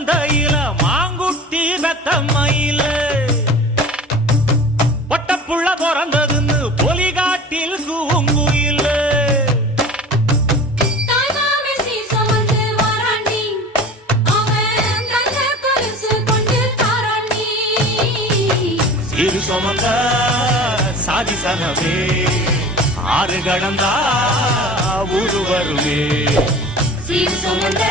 மந்தையில மாங்குட்டி பெத்தம்மையில பொட்டப்புள்ள பிறந்ததுன்னு பொலிகாட்டில் கூங்குயில சிறு சுமந்த சாதிசனவே ஆறு கடந்தா ஊரு வருவே சீர் சுமந்த